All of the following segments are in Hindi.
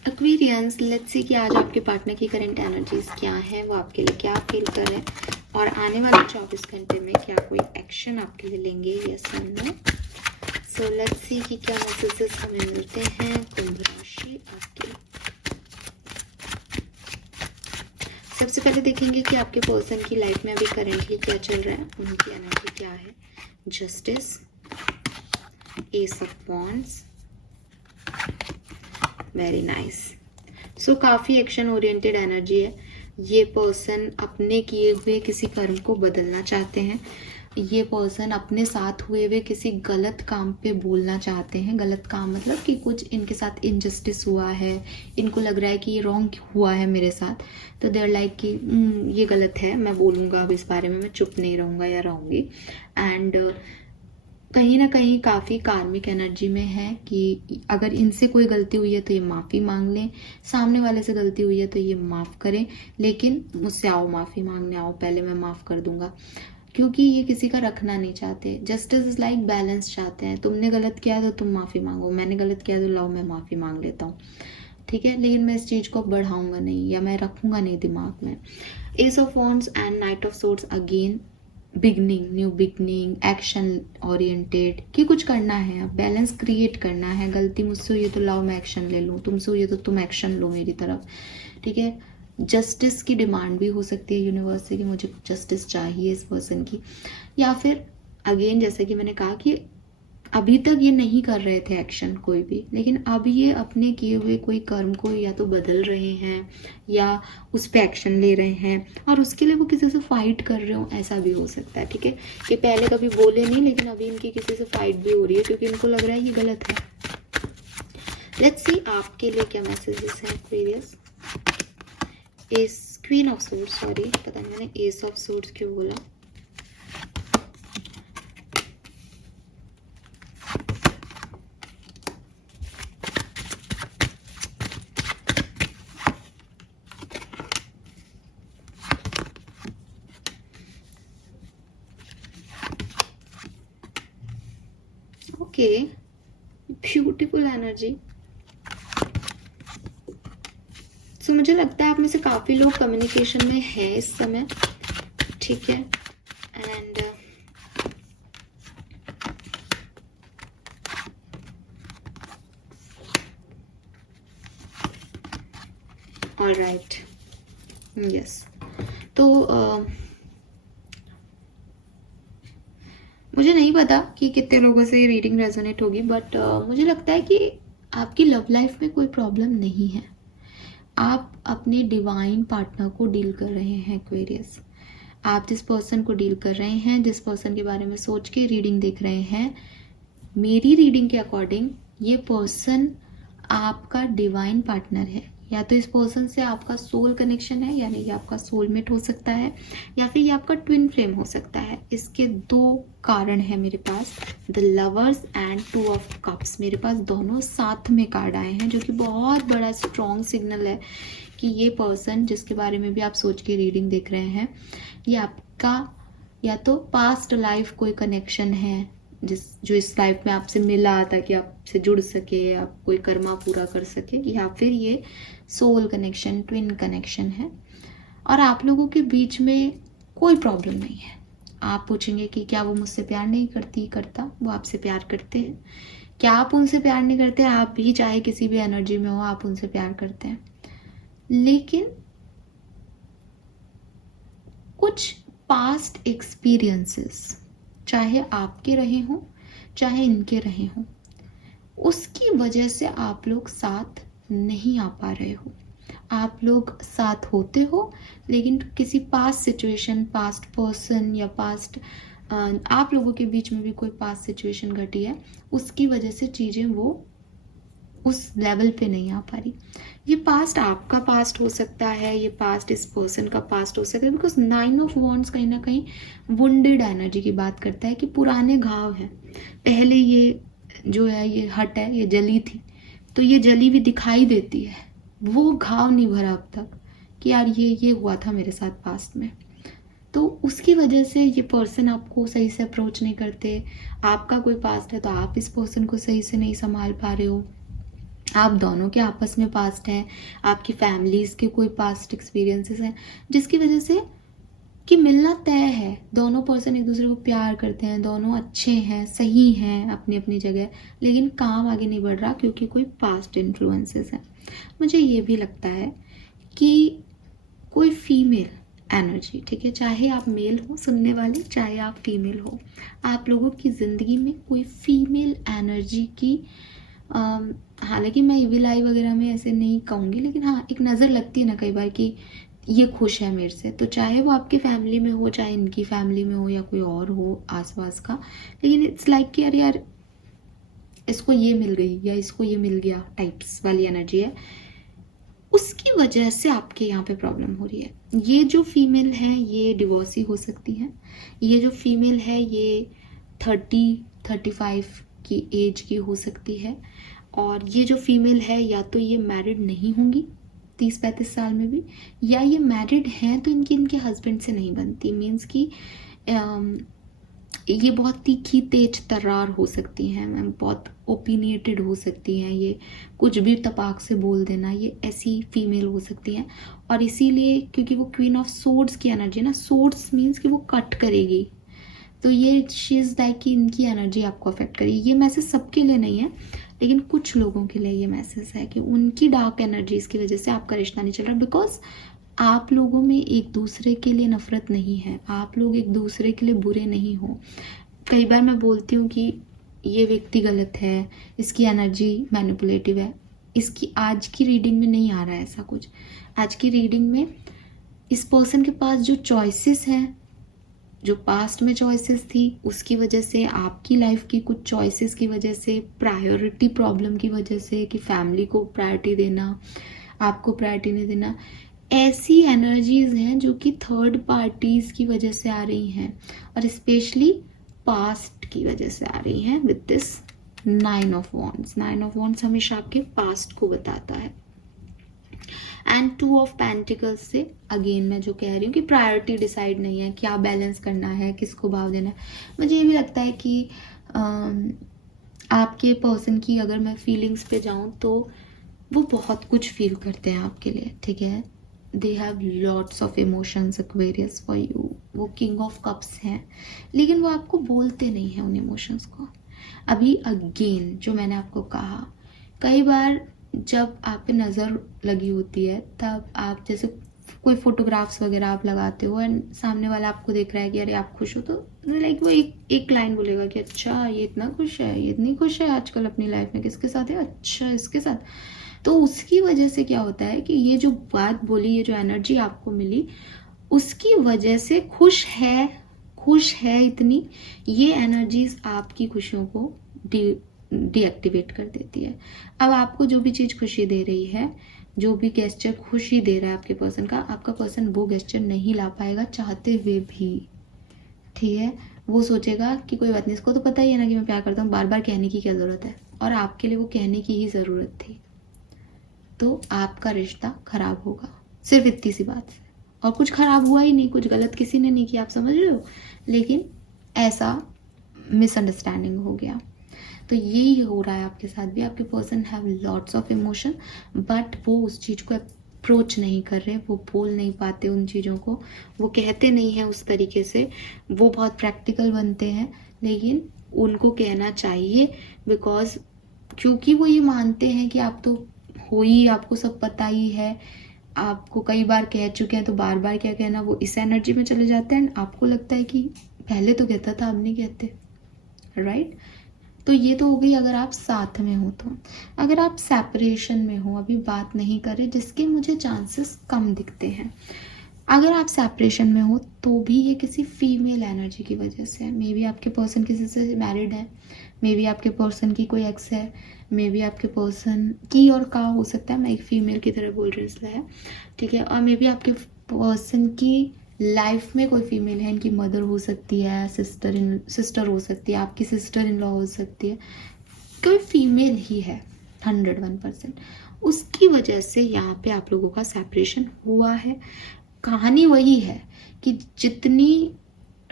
एक्वेरियंस, लेट्स सी कि आज आपके पार्टनर की करंट एनर्जीज क्या है, वो आपके लिए क्या फील कर रहे हैं और आने वाले 24 घंटे में क्या कोई एक्शन आपके लिए लेंगे, यस और नो। सो लेट्स सी कि क्या मैसेजेस हमें मिलते हैं कुंभ राशि आपके। सबसे पहले देखेंगे कि आपके पर्सन की लाइफ में अभी करेंटली क्या चल रहा है, उनकी एनर्जी क्या है। Justice, ace of wands, very nice. So काफ़ी एक्शन ओरिएंटेड एनर्जी है। ये पर्सन अपने किए हुए किसी कर्म को बदलना चाहते हैं। ये पर्सन अपने साथ हुए हुए किसी गलत काम पे बोलना चाहते हैं। गलत काम मतलब कि कुछ इनके साथ इनजस्टिस हुआ है, इनको लग रहा है कि ये रॉन्ग हुआ है मेरे साथ, तो देर लाइक कि ये गलत है, मैं बोलूँगा अब इस बारे में, मैं चुप नहीं रहूँगा या रहूँगी। एंड कहीं ना कहीं काफ़ी कार्मिक एनर्जी में है कि अगर इनसे कोई गलती हुई है तो ये माफ़ी मांग लें, सामने वाले से गलती हुई है तो ये माफ़ करें, लेकिन मुझसे आओ माफ़ी मांगने आओ, पहले मैं माफ़ कर दूंगा, क्योंकि ये किसी का रखना नहीं चाहते। जस्टिस इज लाइक बैलेंस चाहते हैं। तुमने गलत किया तो तुम माफ़ी मांगो, मैंने गलत किया तो लाओ मैं माफ़ी मांग लेता हूँ, ठीक है, लेकिन मैं इस चीज़ को बढ़ाऊंगा नहीं या मैं रखूंगा नहीं दिमाग में। S of wands and night of swords, again beginning, new beginning, action oriented कि कुछ करना है, बैलेंस क्रिएट करना है। गलती मुझसे हुई है तो लाओ मैं एक्शन ले लूँ, तुमसे हुई है तो तुम एक्शन लो मेरी तरफ, ठीक है। जस्टिस की डिमांड भी हो सकती है यूनिवर्स से कि मुझे जस्टिस चाहिए इस पर्सन की, या फिर अगेन जैसे कि मैंने कहा कि अभी तक ये नहीं कर रहे थे एक्शन कोई भी, लेकिन अब ये अपने किए हुए कोई कर्म को या तो बदल रहे हैं या उस पर एक्शन ले रहे हैं और उसके लिए वो किसी से फाइट कर रहे हो, ऐसा भी हो सकता है, ठीक है। ये पहले कभी बोले नहीं, लेकिन अभी इनकी किसी से फाइट भी हो रही है क्योंकि इनको लग रहा है ये गलत है। लेट्स सी आपके लिए क्या मैसेजेस हैं Aquarius. S queen of swords, sorry पता नहीं मैंने एस ऑफ सोर्ड्स क्यों बोला। Okay, beautiful energy. सो मुझे लगता है आप में से काफ़ी लोग कम्युनिकेशन में हैं इस समय, ठीक है। And all right, yes. तो मुझे नहीं पता कि कितने लोगों से ये रीडिंग रेजोनेट होगी, बट मुझे लगता है कि आपकी लव लाइफ में कोई प्रॉब्लम नहीं है। आप अपने डिवाइन पार्टनर को डील कर रहे हैं एक्वेरियस। आप जिस पर्सन को डील कर रहे हैं, जिस पर्सन के बारे में सोच के रीडिंग देख रहे हैं, मेरी रीडिंग के अकॉर्डिंग ये पर्सन आपका डिवाइन पार्टनर है। या तो इस पर्सन से आपका सोल कनेक्शन है, यानी कि आपका सोलमेट हो सकता है, या फिर ये आपका ट्विन फ्लेम हो सकता है। इसके दो कारण है मेरे पास, the lovers and two of cups. मेरे पास दोनों साथ में कार्ड आए हैं, जो कि बहुत बड़ा स्ट्रॉन्ग सिग्नल है कि ये पर्सन जिसके बारे में भी आप सोच के रीडिंग देख रहे हैं, ये आपका या तो पास्ट लाइफ कोई कनेक्शन है जो इस लाइफ में आपसे मिला ताकि आपसे जुड़ सके, आप कोई कर्मा पूरा कर सके, या फिर ये सोल कनेक्शन, ट्विन कनेक्शन है और आप लोगों के बीच में कोई प्रॉब्लम नहीं है। आप पूछेंगे कि क्या वो मुझसे प्यार नहीं करता, वो आपसे प्यार करते हैं। क्या आप उनसे प्यार नहीं करते? आप भी चाहे किसी भी एनर्जी में हो, आप उनसे प्यार करते हैं, लेकिन कुछ पास्ट एक्सपीरियंसेस, चाहे आपके रहे हों चाहे इनके रहे हों, उसकी वजह से आप लोग साथ नहीं आ पा रहे हो। आप लोग साथ होते हो, लेकिन किसी पास्ट सिचुएशन, पास्ट पर्सन या पास्ट आप लोगों के बीच में भी कोई पास्ट सिचुएशन घटी है, उसकी वजह से चीज़ें वो उस लेवल पे नहीं आ पा रही। ये पास्ट आपका पास्ट हो सकता है, ये पास्ट इस पर्सन का पास्ट हो सकता है, बिकॉज 9 ऑफ वॉन्ड्स कहीं ना कहीं वुंडेड एनर्जी की बात करता है कि पुराने घाव हैं। पहले ये जो है ये हट है, ये जली थी, तो ये जली भी दिखाई देती है, वो घाव नहीं भरा अब तक कि यार ये हुआ था मेरे साथ पास्ट में। तो उसकी वजह से ये पर्सन आपको सही से अप्रोच नहीं करते। आपका कोई पास्ट है तो आप इस पर्सन को सही से नहीं संभाल पा रहे हो, आप दोनों के आपस में पास्ट हैं, आपकी फैमिलीज़ के कोई पास्ट एक्सपीरियंसेस हैं जिसकी वजह से कि मिलना तय है। दोनों पर्सन एक दूसरे को प्यार करते हैं, दोनों अच्छे हैं, सही हैं अपनी अपनी जगह, लेकिन काम आगे नहीं बढ़ रहा क्योंकि कोई पास्ट इन्फ्लुएंसेस हैं। मुझे ये भी लगता है कि कोई फीमेल एनर्जी, ठीक है, चाहे आप मेल हो सुनने वाले, चाहे आप फीमेल हो, आप लोगों की ज़िंदगी में कोई फीमेल एनर्जी की हालांकि मैं इविल आई वगैरह में ऐसे नहीं कहूँगी, लेकिन हाँ एक नज़र लगती है ना कई बार कि ये खुश है मेरे से, तो चाहे वो आपकी फैमिली में हो, चाहे इनकी फैमिली में हो या कोई और हो आसपास का, लेकिन इट्स लाइक कि यार इसको ये मिल गई या इसको ये मिल गया टाइप्स वाली एनर्जी है, उसकी वजह से आपके यहाँ पे प्रॉब्लम हो रही है। ये जो फीमेल है ये डिवोर्सी हो सकती है, ये जो फीमेल है ये 30-35 की एज की हो सकती है, और ये जो फीमेल है या तो ये मैरिड नहीं होंगी 30-35 साल में भी, या ये मैरिड हैं तो इनके हस्बैंड से नहीं बनती। मीन्स कि ये बहुत तीखी तेज तर्रार हो सकती हैं मैम, बहुत ओपिनिएटेड हो सकती हैं, ये कुछ भी तपाक से बोल देना, ये ऐसी फीमेल हो सकती हैं। और इसीलिए क्योंकि वो क्वीन ऑफ सोर्ड्स की एनर्जी ना, सोर्ड्स मीन्स कि वो कट करेगी, तो ये शीज लाइक कि इनकी एनर्जी आपको अफेक्ट करेगी। ये मैसेज सबके लिए नहीं है, लेकिन कुछ लोगों के लिए ये मैसेज है कि उनकी डार्क एनर्जीज की वजह से आपका रिश्ता नहीं चल रहा, बिकॉज आप लोगों में एक दूसरे के लिए नफरत नहीं है, आप लोग एक दूसरे के लिए बुरे नहीं हो। कई बार मैं बोलती हूँ कि ये व्यक्ति गलत है, इसकी एनर्जी मैनिपुलेटिव है, इसकी आज की रीडिंग में नहीं आ रहा है ऐसा कुछ। आज की रीडिंग में इस पर्सन के पास जो चॉइसेस हैं, जो पास्ट में चॉइसेस थी उसकी वजह से, आपकी लाइफ की कुछ चॉइसेस की वजह से, प्रायोरिटी प्रॉब्लम की वजह से कि फैमिली को प्रायोरिटी देना, आपको प्रायोरिटी नहीं देना, ऐसी एनर्जीज हैं जो कि थर्ड पार्टीज की वजह से आ रही हैं, और स्पेशली पास्ट की वजह से आ रही हैं with this 9 of wands. 9 of wands हमेशा आपके पास्ट को बताता है। एंड 2 ऑफ पेंटिकल्स से अगेन मैं जो कह रही हूँ कि प्रायोरिटी डिसाइड नहीं है, क्या बैलेंस करना है, किसको भाव देना है। मुझे ये भी लगता है कि आपके पर्सन की अगर मैं फीलिंग्स पे जाऊँ तो वो बहुत कुछ फील करते हैं आपके लिए, ठीक है, they have lots of emotions Aquarius for you. वो किंग ऑफ कप्स हैं, लेकिन वो आपको बोलते नहीं हैं उन इमोशंस को। अभी अगेन जो मैंने आपको कहा, कई बार जब आप पे नज़र लगी होती है तब आप जैसे कोई फोटोग्राफ्स वगैरह आप लगाते हो एंड सामने वाला आपको देख रहा है कि अरे आप खुश हो, तो लाइक वो एक लाइन बोलेगा कि अच्छा ये इतना खुश है, ये इतनी खुश है आजकल अपनी लाइफ में, किसके साथ है, अच्छा इसके साथ। तो उसकी वजह से क्या होता है कि ये जो बात बोली, ये जो एनर्जी आपको मिली, उसकी वजह से खुश है इतनी, ये एनर्जीज आपकी खुशियों को डीएक्टिवेट कर देती है। अब आपको जो भी चीज़ खुशी दे रही है, जो भी गेस्चर खुशी दे रहा है आपके पर्सन का, आपका पर्सन वो गेस्चर नहीं ला पाएगा चाहते हुए भी, ठीक है। वो सोचेगा कि कोई बात नहीं, इसको तो पता ही है ना कि मैं प्यार करता हूँ, बार बार कहने की क्या ज़रूरत है, और आपके लिए वो कहने की ही ज़रूरत थी, तो आपका रिश्ता खराब होगा सिर्फ इतनी सी बात से। और कुछ खराब हुआ ही नहीं, कुछ गलत किसी ने नहीं किया, आप समझ रहे हो, लेकिन ऐसा मिसअंडरस्टैंडिंग हो गया। तो यही हो रहा है आपके साथ भी। आपके person have lots of emotion, but वो उस चीज़ को अप्रोच नहीं कर रहे, वो बोल नहीं पाते उन चीज़ों को, वो कहते नहीं हैं उस तरीके से, वो बहुत प्रैक्टिकल बनते हैं, लेकिन उनको कहना चाहिए बिकॉज क्योंकि वो ये मानते हैं कि आप तो हो ही, आपको सब पता ही है, आपको कई बार कह चुके हैं, तो बार बार क्या कहना, वो इस एनर्जी में चले जाते हैं। आपको लगता है कि पहले तो कहता था अब नहीं कहते, राइट। तो ये तो हो गई अगर आप साथ में हो। तो अगर आप सेपरेशन में हो, अभी बात नहीं कर रहे, जिसके मुझे चांसेस कम दिखते हैं, अगर आप सेपरेशन में हो तो भी ये किसी फीमेल एनर्जी की वजह से है। मे बी आपके पर्सन किसी से मैरिड है, मे बी आपके पर्सन की कोई एक्स है, मे बी आपके पर्सन की और का हो सकता है, मैं एक फीमेल की तरह बोल रही हूँ इसलिए है, ठीक है। और मे बी आपके पर्सन की लाइफ में कोई फीमेल है, इनकी मदर हो सकती है, सिस्टर हो सकती है, आपकी सिस्टर इन लॉ हो सकती है, कोई फीमेल ही है 101%। उसकी वजह से यहाँ पे आप लोगों का सेपरेशन हुआ है। कहानी वही है कि जितनी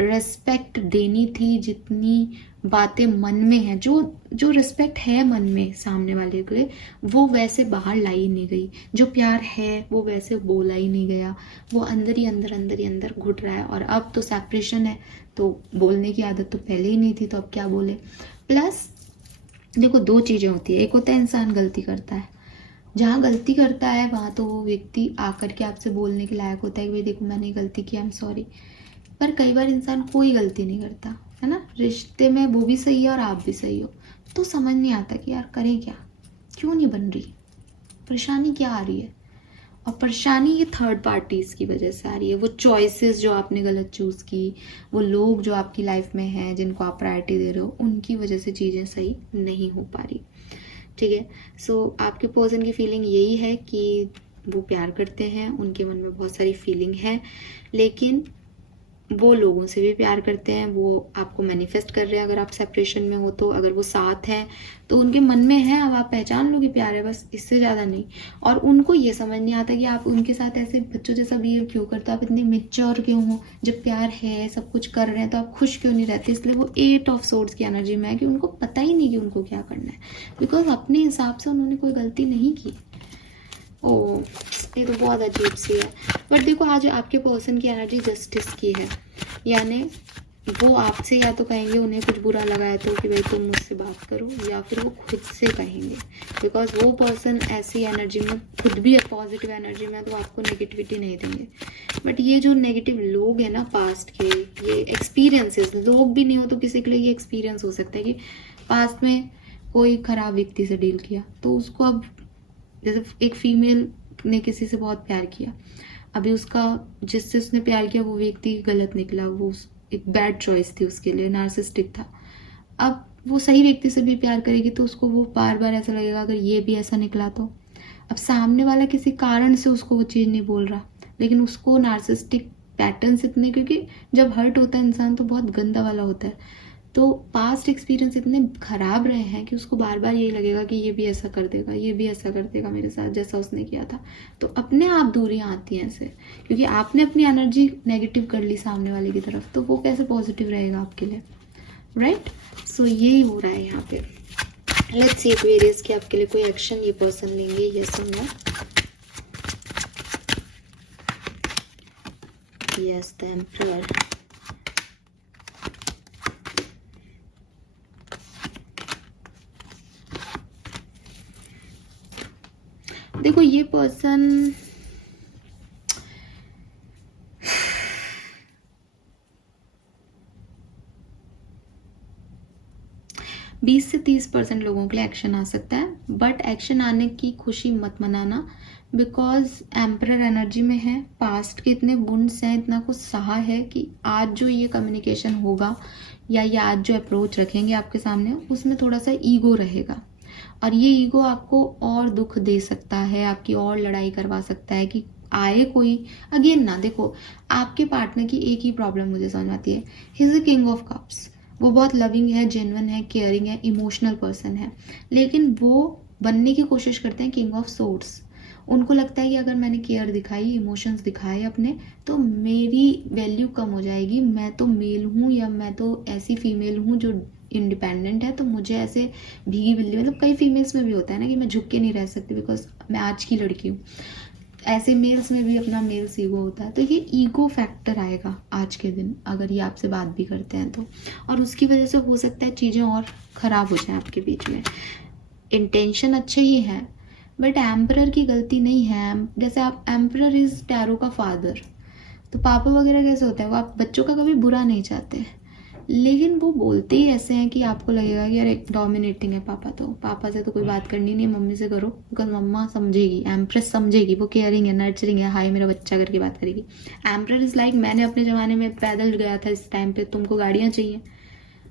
रिस्पेक्ट देनी थी, जितनी बातें मन में है, जो जो रिस्पेक्ट है मन में सामने वाले के लिए, वो वैसे बाहर लाई नहीं गई। जो प्यार है वो वैसे बोला ही नहीं गया, वो अंदर ही अंदर अंदर ही अंदर घुट रहा है। और अब तो सेपरेशन है, तो बोलने की आदत तो पहले ही नहीं थी, तो अब क्या बोले। प्लस देखो, दो चीज़ें होती है। एक होता है इंसान गलती करता है, जहाँ गलती करता है वहाँ तो वो व्यक्ति आकर के आपसे बोलने के लायक होता है कि भाई देखो मैंने गलती की, आई एम सॉरी। पर कई बार इंसान कोई गलती नहीं करता है ना, रिश्ते में वो भी सही है और आप भी सही हो, तो समझ नहीं आता कि यार करें क्या, क्यों नहीं बन रही, परेशानी क्या आ रही है। और परेशानी ये थर्ड पार्टीज की वजह से आ रही है। वो चॉइसेस जो आपने गलत चूज़ की, वो लोग जो आपकी लाइफ में हैं जिनको आप प्रायोरिटी दे रहे हो, उनकी वजह से चीज़ें सही नहीं हो पा रही। ठीक है, सो आपके पर्सन की फीलिंग यही है कि वो प्यार करते हैं, उनके मन में बहुत सारी फीलिंग है, लेकिन वो लोगों से भी प्यार करते हैं, वो आपको मैनिफेस्ट कर रहे हैं। अगर आप सेपरेशन में हो तो, अगर वो साथ हैं तो उनके मन में है, अब आप पहचान लो कि प्यार है, बस इससे ज़्यादा नहीं। और उनको ये समझ नहीं आता कि आप उनके साथ ऐसे बच्चों जैसा बिहेव क्यों करते हो, आप इतने मेच्योर क्यों हो। जब प्यार है, सब कुछ कर रहे हैं, तो आप खुश क्यों नहीं रहते। इसलिए वो 8 ऑफ सोर्ड्स की एनर्जी में है कि उनको पता ही नहीं कि उनको क्या करना है, बिकॉज अपने हिसाब से उन्होंने कोई गलती नहीं की। ओ, ये तो बहुत अजीब सी है। बट देखो, आज आपके पर्सन की एनर्जी जस्टिस की है, यानी वो आपसे या तो कहेंगे उन्हें कुछ बुरा लगा है तो कि भाई तुम मुझसे बात करो, या फिर वो खुद से कहेंगे, बिकॉज वो पर्सन ऐसी एनर्जी में खुद भी है, पॉजिटिव एनर्जी में, तो आपको नेगेटिविटी नहीं देंगे। बट ये जो नेगेटिव लोग हैं ना पास्ट के, ये एक्सपीरियंसेस, लोग भी नहीं हो तो किसी के लिए ये एक्सपीरियंस हो सकता है कि पास्ट में कोई खराब व्यक्ति से डील किया, तो उसको अब, जैसे एक फीमेल ने किसी से बहुत प्यार किया, अभी उसका जिससे उसने प्यार किया वो व्यक्ति गलत निकला, वो एक बैड चॉइस थी उसके लिए, नार्सिसिस्टिक था। अब वो सही व्यक्ति से भी प्यार करेगी तो उसको वो बार बार ऐसा लगेगा अगर ये भी ऐसा निकला तो। अब सामने वाला किसी कारण से उसको वो चीज़ नहीं बोल रहा, लेकिन उसको नार्सिसिस्टिक पैटर्न्स इतने, क्योंकि जब हर्ट होता है इंसान तो बहुत गंदा वाला होता है, तो पास्ट एक्सपीरियंस इतने खराब रहे हैं कि उसको बार बार यही लगेगा कि ये भी ऐसा कर देगा, ये भी ऐसा कर देगा मेरे साथ जैसा उसने किया था। तो अपने आप दूरियां आती हैं ऐसे, क्योंकि आपने अपनी एनर्जी नेगेटिव कर ली सामने वाले की तरफ, तो वो कैसे पॉजिटिव रहेगा आपके लिए, राइट। सो यही हो रहा है यहाँ पे। लेट्स सी एक्वेरियस कि आपके लिए कोई एक्शन ये पर्सन लेंगे, यस और नो। Yes, the emperor. देखो, ये पर्सन बीस से 30% लोगों के लिए एक्शन आ सकता है, बट एक्शन आने की खुशी मत मनाना, बिकॉज एम्परर एनर्जी में है, पास्ट के इतने वुंड्स हैं, इतना कुछ सहा है कि आज जो ये कम्युनिकेशन होगा या ये आज जो अप्रोच रखेंगे आपके सामने, उसमें थोड़ा सा ईगो रहेगा, और ये ईगो आपको और दुख दे सकता है, आपकी और लड़ाई करवा सकता है कि आए कोई अगेन ना। देखो, आपके पार्टनर की एक ही प्रॉब्लम मुझे समझ आती है, he is a king of cups. वो बहुत लविंग है, जेन्युइन है, केयरिंग है, इमोशनल पर्सन है, लेकिन वो बनने की कोशिश करते हैं किंग ऑफ सोर्ड्स। उनको लगता है कि अगर मैंने केयर दिखाई, इमोशंस दिखाए अपने, तो मेरी वैल्यू कम हो जाएगी, मैं तो मेल हूँ या मैं तो ऐसी फीमेल हूँ जो इंडिपेंडेंट है, तो मुझे ऐसे भीगी बिल्ली, मतलब कई फीमेल्स में भी होता है ना कि मैं झुक के नहीं रह सकती बिकॉज मैं आज की लड़की हूँ, ऐसे मेल्स में भी अपना मेल्स ईगो होता है। तो ये ईगो फैक्टर आएगा आज के दिन अगर ये आपसे बात भी करते हैं तो, और उसकी वजह से हो सकता है चीज़ें और ख़राब हो जाए आपके बीच में। इंटेंशन अच्छे ही हैं, बट एम्परर की गलती नहीं है। जैसे आप, एम्परर इज़ टैरो का फादर, तो पापा वगैरह कैसे होता है, वो आप बच्चों का कभी बुरा नहीं चाहते, लेकिन वो बोलते ही ऐसे हैं कि आपको लगेगा कि अरे डोमिनेटिंग है पापा, तो पापा से तो कोई बात करनी नहीं, मम्मी से करो, बिकॉज मम्मा समझेगी, एम्प्रेस समझेगी, वो केयरिंग है, नर्चरिंग है, हाय मेरा बच्चा करके बात करेगी। एम्परर इज लाइक मैंने अपने ज़माने में पैदल गया था इस टाइम पे, तुमको गाड़ियाँ चाहिए।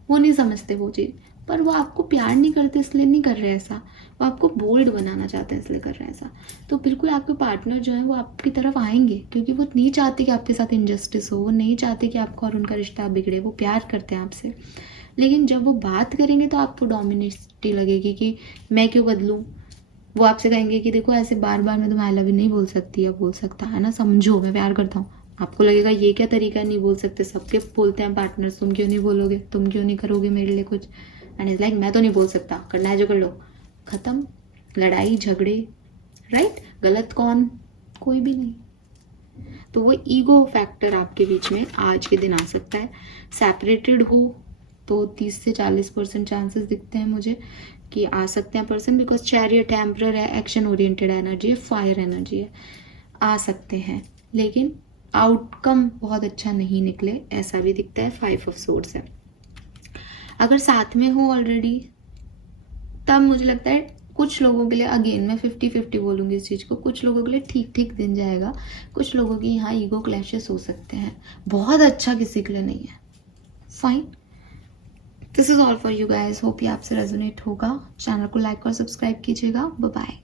वो नहीं समझते वो चीज़, पर वो आपको प्यार नहीं करते इसलिए नहीं कर रहे ऐसा, वो आपको बोल्ड बनाना चाहते हैं इसलिए कर रहे हैं ऐसा। तो बिल्कुल आपके पार्टनर जो है वो आपकी तरफ आएंगे, क्योंकि वो नहीं चाहते कि आपके साथ इनजस्टिस हो, वो नहीं चाहते कि आपका और उनका रिश्ता बिगड़े, वो प्यार करते हैं आपसे। लेकिन जब वो बात करेंगे तो आपको डोमिनेटी लगेगी कि मैं क्यों बदलूँ। वो आपसे कहेंगे कि देखो ऐसे बार बार मैं तुम्हें आई लव यू नहीं बोल सकती, या बोल सकता है ना, समझो मैं प्यार करता हूँ, आपको लगेगा ये क्या तरीका है, नहीं बोल सकते, सबके बोलते हैं पार्टनर्स, तुम क्यों नहीं बोलोगे, तुम क्यों नहीं करोगे मेरे लिए कुछ। एंड इज लाइक मैं तो नहीं बोल सकता, करना है जो कर लो, खत्म, लड़ाई झगड़े, राइट। गलत कौन, कोई भी नहीं। तो वो ईगो फैक्टर आपके बीच में आज के दिन आ सकता है। सेपरेटेड हो तो 30 से 40% चांसेस दिखते हैं मुझे कि आ सकते हैं पर्सन, बिकॉज चैरियट टेम्परर है, एक्शन ओरिएंटेड एनर्जी है, फायर एनर्जी है, आ सकते हैं, लेकिन आउटकम बहुत अच्छा नहीं निकले ऐसा भी दिखता है। 5 ऑफ सोर्ड्स है। अगर साथ में हो ऑलरेडी, तब मुझे लगता है कुछ लोगों के लिए, अगेन मैं 50-50 बोलूँगी इस चीज़ को, कुछ लोगों के लिए ठीक ठीक दिन जाएगा, कुछ लोगों की यहाँ ईगो क्लैशेस हो सकते हैं, बहुत अच्छा किसी के लिए नहीं है। Fine, this is all for you guys, hope ये आपसे रेजोनेट होगा। चैनल को लाइक और सब्सक्राइब कीजिएगा। Bye bye.